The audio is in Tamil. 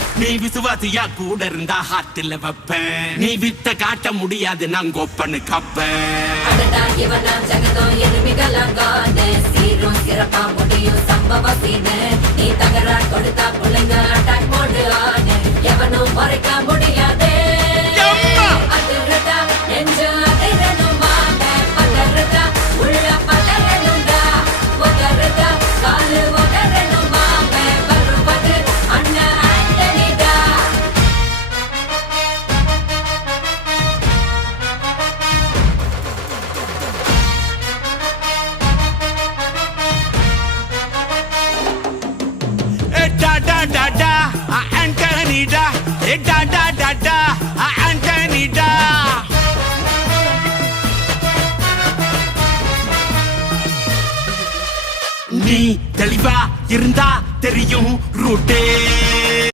நீ விசுவாசியா கூட இருந்தா ஹார்ட்ல வைப்பேன். நீ வித்த காட்ட முடியாது நான் கொப்பனு கப்பேன். சிறப்பா முடியும் சம்பவ சீனு. நீ தகரா கொடுத்தா பிள்ளைங்க அட்டாக் மோடு ஆனு. எவனும் மறைக்க முடியாதே. அதிர்றதா நெஞ்சு அதிரணும் வாங்க. பதறதா உள்ள பதறணும்டா. உதறதா காலு உதறணும் வாங்க. வருவது அண்ணன் ஆண்டனிடா. Da da da da, Anthony da. Da da da da, Anthony da. நீ தெளிவா இருந்தா தெரியும் ரூட்டே.